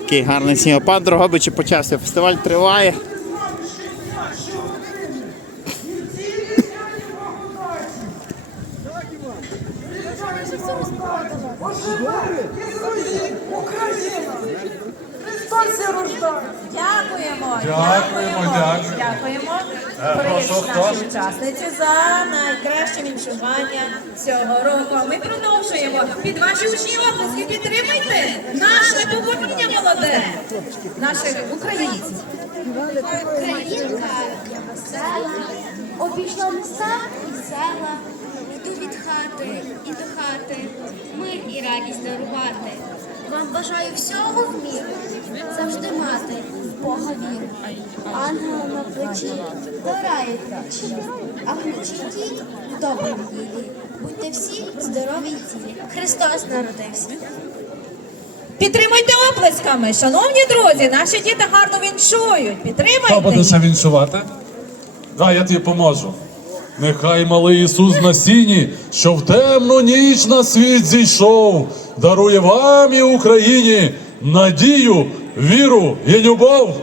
Такий гарний снігопад, Дрогобичі почався. Фестиваль триває. Дякуємо. Дякуємо, дякуємо. Дякуємо. Е, прошу, хто? учасниці за найкраще віншування цього року. Ми продовжуємо. Під ваші учні оплески підтримайте наше покоління молоде, наших українців. Українка весела, обійшла міста і села, йду від хати і до хати, мир і радість дарувати. Вам бажаю всього в міру, завжди мати в Бога віру. Ангела на плечі, до раю ключі, а ключі ті в добрім ділі. Будьте всі здорові й цілі. Христос народився. Підтримуйте оплесками, шановні друзі. Наші діти гарно віншують. Хто Підтримайте. буде їх. ще віншувати? Да, я тобі поможу. Нехай малий Ісус на сіні, що в темну ніч на світ зійшов, дарує вам і Україні надію, віру і любов.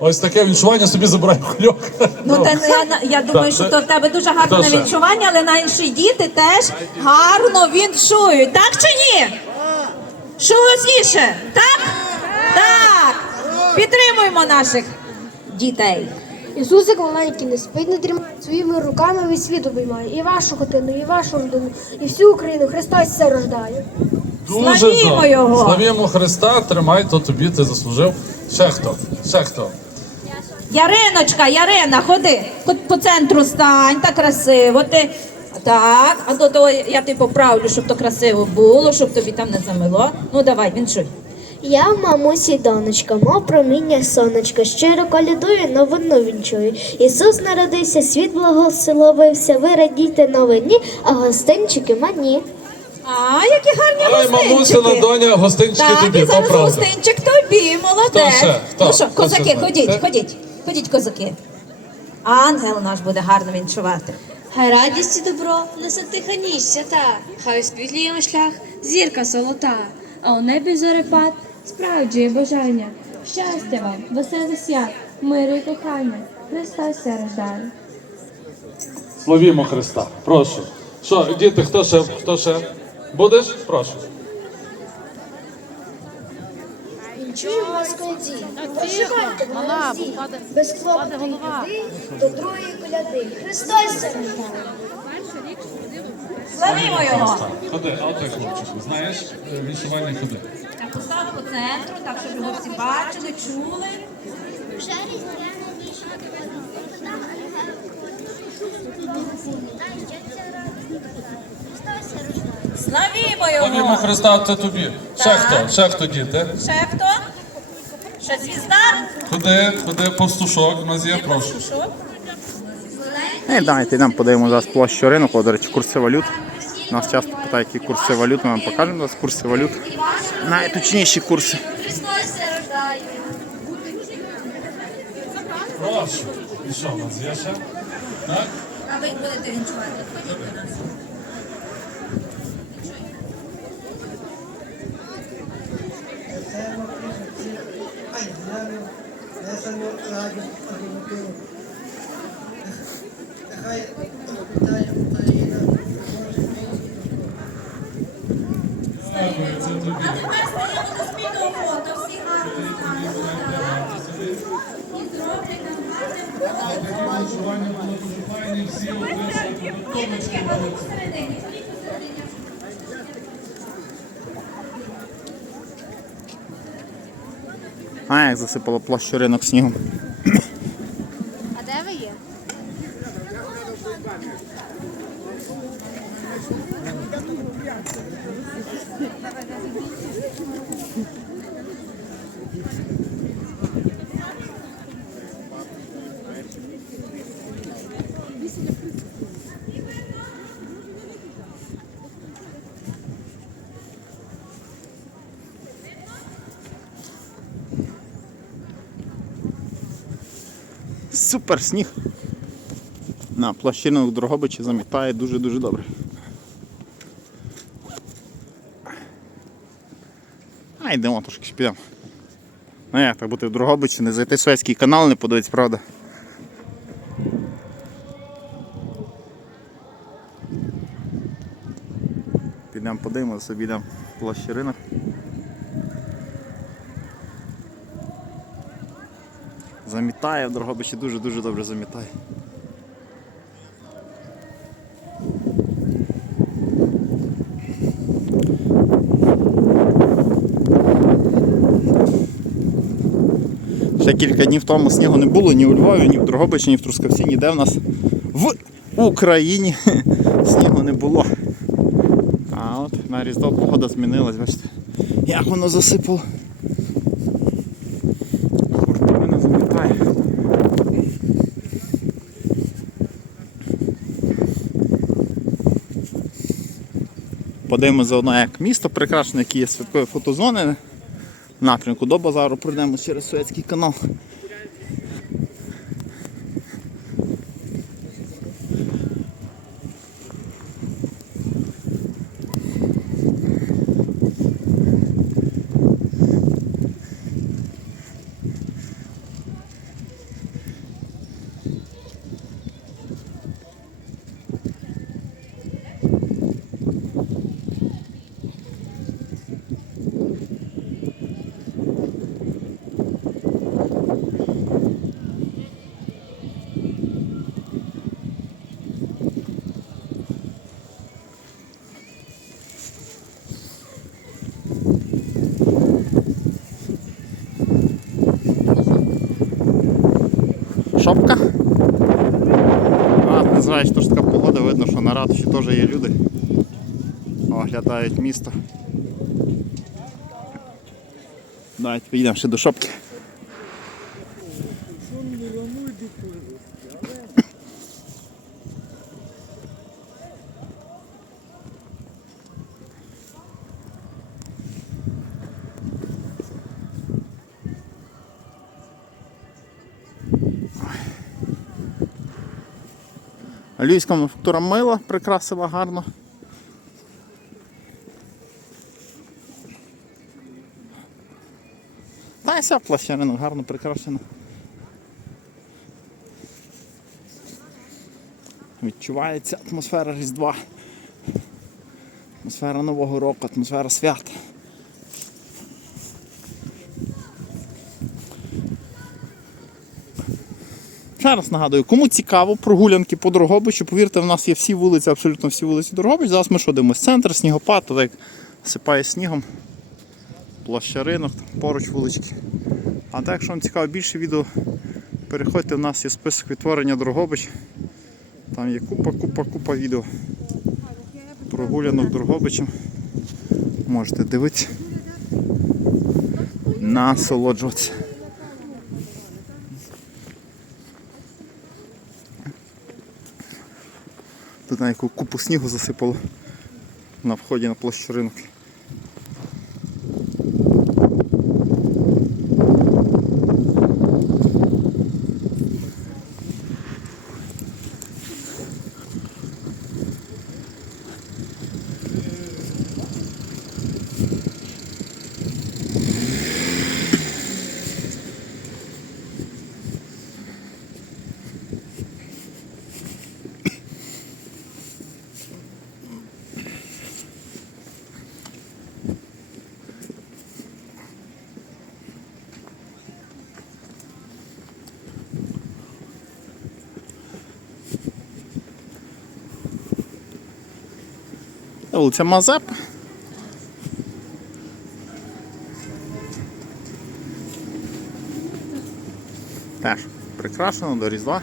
Ось таке віншування собі забирає хльок. Ну, та, я, я думаю, Так, що це- то в тебе дуже гарне Хто ще? навінчування, але наші діти теж гарно віншують. Так чи ні? Що голосніше? Так? Так. Підтримуємо наших дітей. Ісусик маленький не спить, не тримає своїми руками весь світ обіймає. І вашу хатину, і вашу родину, і всю Україну Христос все рождає. Дуже Славімо його! Славімо Христа, тримай, то тобі ти заслужив. Ще хто? Ще хто? Яриночка, Ярина, ходи. По, по центру стань, так красиво. Ти. Так, а то, то я тебе поправлю, щоб то красиво було, щоб тобі там не замило. Ну давай, віншуй. Я мамусі донечка, мов проміння сонечка, щиро колядую, новину вінчую. Ісус народився, світ благословився, ви радійте новині, а гостинчики мані. А, які гарні Ой, гостинчики. мамусина доня, гостинчики Так, тобі, і зараз правда. гостинчик тобі, молодець. Хто ще? Хто? Ну що, Хто козаки, ще знає? ходіть, Ти? ходіть, ходіть, козаки. Ангел наш буде гарно вінчувати. Хай радість і добро несе тиха ніч свята, хай освітлює шлях зірка золота, а у небі зорепад справджує бажання. Щастя вам, веселих свят, миру і кохання, Христос все рождає. Славімо Христа. Прошу. Що, діти, хто ще? Хто ще? Будеш? Прошу. Вінчую вас кладі, проживайте в гнозді, без клопоту й до другої коляди. Христос все. Славімо його. Ходи, а отак, хлопчику, знаєш, е, віншування ходи. Постав по центру, так, щоб його всі бачили, чули. Вже різдвяна ніч Славімо Славімо його. Христа, це тобі. Ще хто? Ще хто, діти? Ще хто? Ще звізда? Ходи, ходи, пастушок, у нас є, прошу. І давайте йдемо подивимо зараз площу ринку, до речі, курси валют. Нас часто питають, які курси валют, ми вам покажемо зараз курси валют. Найточніші курси. Прошу. І що, нас є? Так? А ви будете вінчувати. Ходіть до нас вітає Україна. Дякую, це тобі. А тепер стаємо до спільного фото. Всі гарно станемо. так. І зроблять нам гарне Віншування було дуже файне, всі отримали Діточки, ходіть посередині, ходіть посередині. А як засипало площу ринок снігом. Супер сніг. На площинах Дрогобичі замітає дуже-дуже добре. А йдемо трошки підемо. Ну як так бути в Дрогобичі, не зайти в Суецький канал, не подивитися, правда. Підемо подивимося, собі йдемо в площі ринок. Замітає в Дрогобичі дуже-дуже добре замітає. Ще кілька днів тому снігу не було ні у Львові, ні в Дрогобичі, ні в Трускавці, ніде в нас в Україні снігу не було. А от на Різдво погода змінилась, бачите. Як воно засипало. Хуртовина замітає. Подивимося заодно, як місто прикрашене, які є святкові фотозони. Напрямку до базару пройдемо через Суецький канал. Шопка. А, не знаю, що ж така погода, видно, що на ратуші теж є люди. Оглядають місто. Давайте поїдемо ще до шопки. Львівська мануфактура мила прикрасила гарно. Та й вся площадина гарно прикрашена. Відчувається атмосфера Різдва. Атмосфера Нового року, атмосфера свята. Ще раз нагадую, кому цікаво прогулянки по Дрогобичу, повірте, в нас є всі вулиці, абсолютно всі вулиці Дрогобич. Зараз ми що дивимося? Центр, снігопад, туди як сипає снігом, площа ринок, поруч вулички. А так, якщо вам цікаво більше відео, переходьте, в нас є список відтворення Дрогобич. Там є купа, купа, купа відео. Прогулянок Дрогобичем. Можете дивитися. Насолоджуватися. На яку купу снігу засипало на вході на площу ринок. Вулиця Мазеп. Теж прикрашено до Різдва.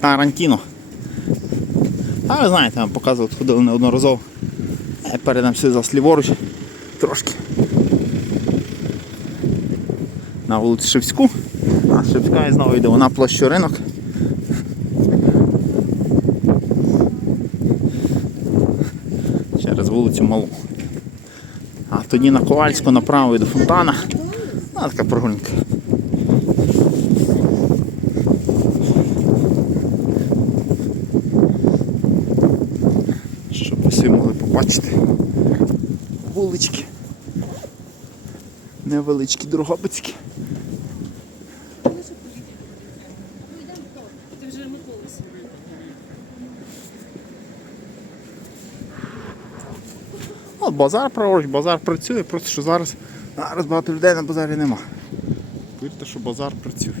Тарантіно. А ви знаєте, я вам показував, ходили неодноразово. Я передам сюди за ліворуч трошки. На вулицю Шевську. А Шевська і знову йдемо на площу ринок. вулицю Малу. А тоді на Ковальську направо і до фонтана. А така прогулянка. Щоб усі могли побачити вулички. Невеличкі другобицькі. Базар праворуч, базар працює, просто що зараз, зараз багато людей на базарі нема. Повірте, що базар працює.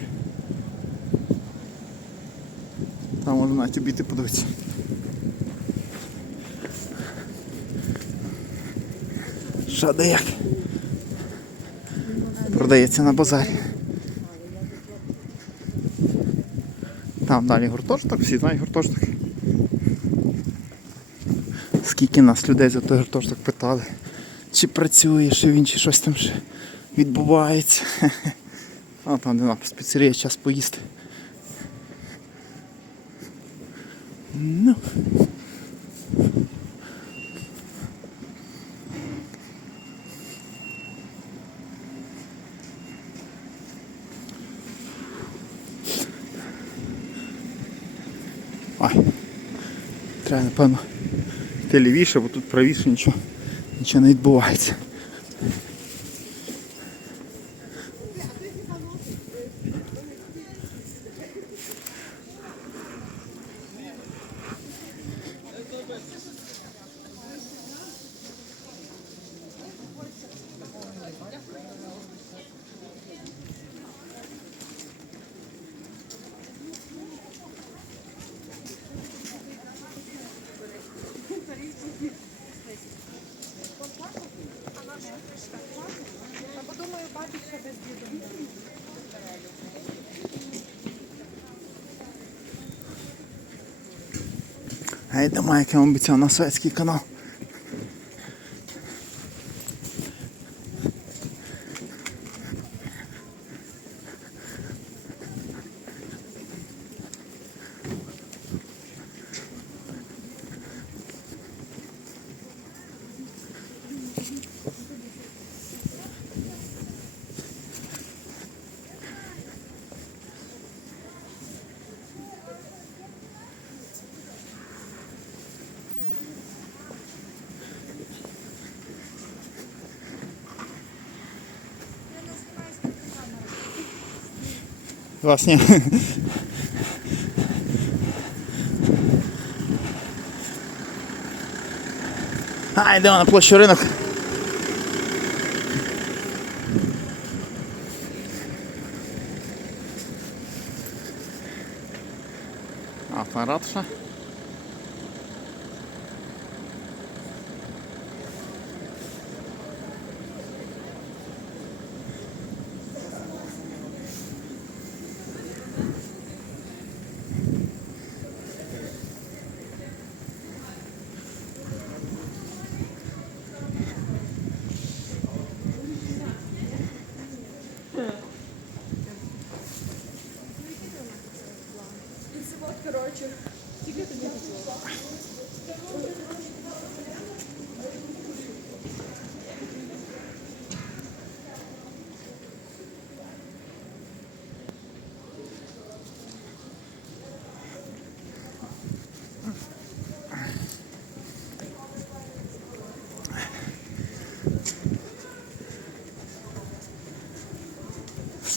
Там можна навіть обійти подивитися. Що де як? Продається на базарі. Там далі гуртожиток, всі знають гуртожиток. Скільки нас людей за той гуртожиток питали, чи працює, чи він, чи щось там ще відбувається. А там де напис піцерія, час поїсти. Ну. Ой. Треба, напевно, лівіше, бо тут правіше нічого, нічого не відбувається. А йдемо, як я вам обіцяв, на светський канал. Власне. А, йдемо на площу ринок. Апарат ще.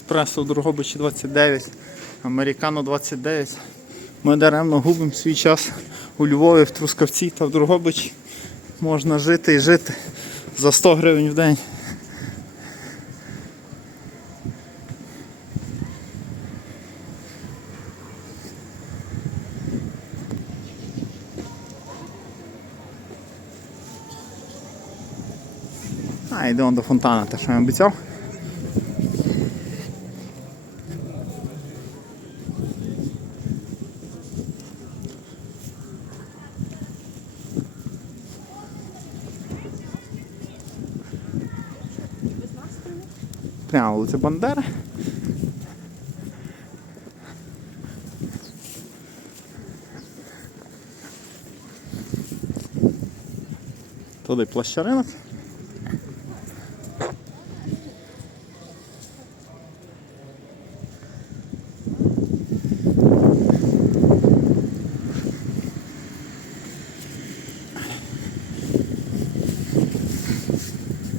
Еспресо в Дрогобичі 29, Американо 29. Ми даремно губимо свій час у Львові, в Трускавці та в Дрогобичі. Можна жити і жити за 100 гривень в день. А, йдемо до фонтана, те, що я обіцяв. Прямо вулиця Бандери. Туди площаринок.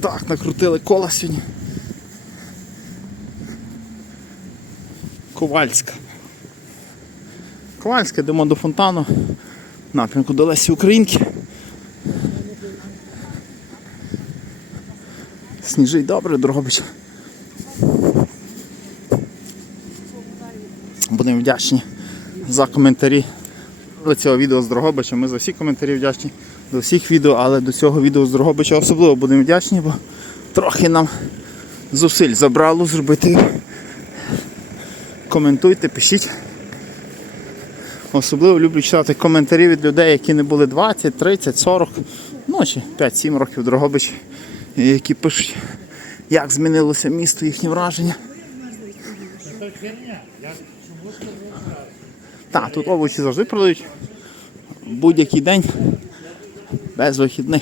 Так, накрутили кола сьогодні. Ковальська. Ковальська, йдемо до фонтану. Напрямку до Лесі Українки. Сніжить добре, Дрогобич. Будемо вдячні за коментарі до цього відео з Дрогобича. Ми за всі коментарі вдячні до всіх відео, але до цього відео з Дрогобича особливо будемо вдячні, бо трохи нам зусиль забрало зробити. Коментуйте, пишіть. Особливо люблю читати коментарі від людей, які не були 20, 30, 40, ну чи 5-7 років і які пишуть, як змінилося місто, їхні враження. Так, тут овочі завжди продають. Будь-який день без вихідних.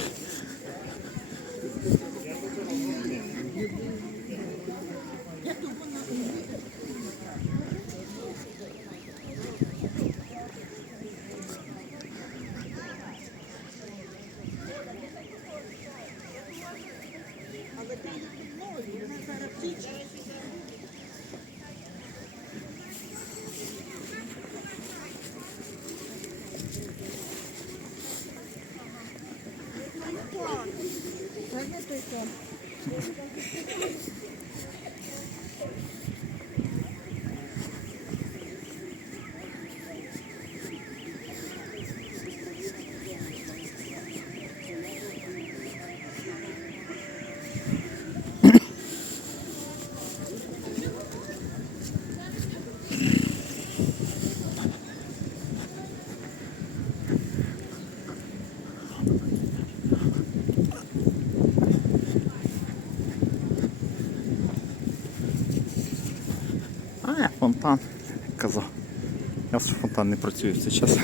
А, фонтан. Казав. Я ж фонтан не працює в цей час.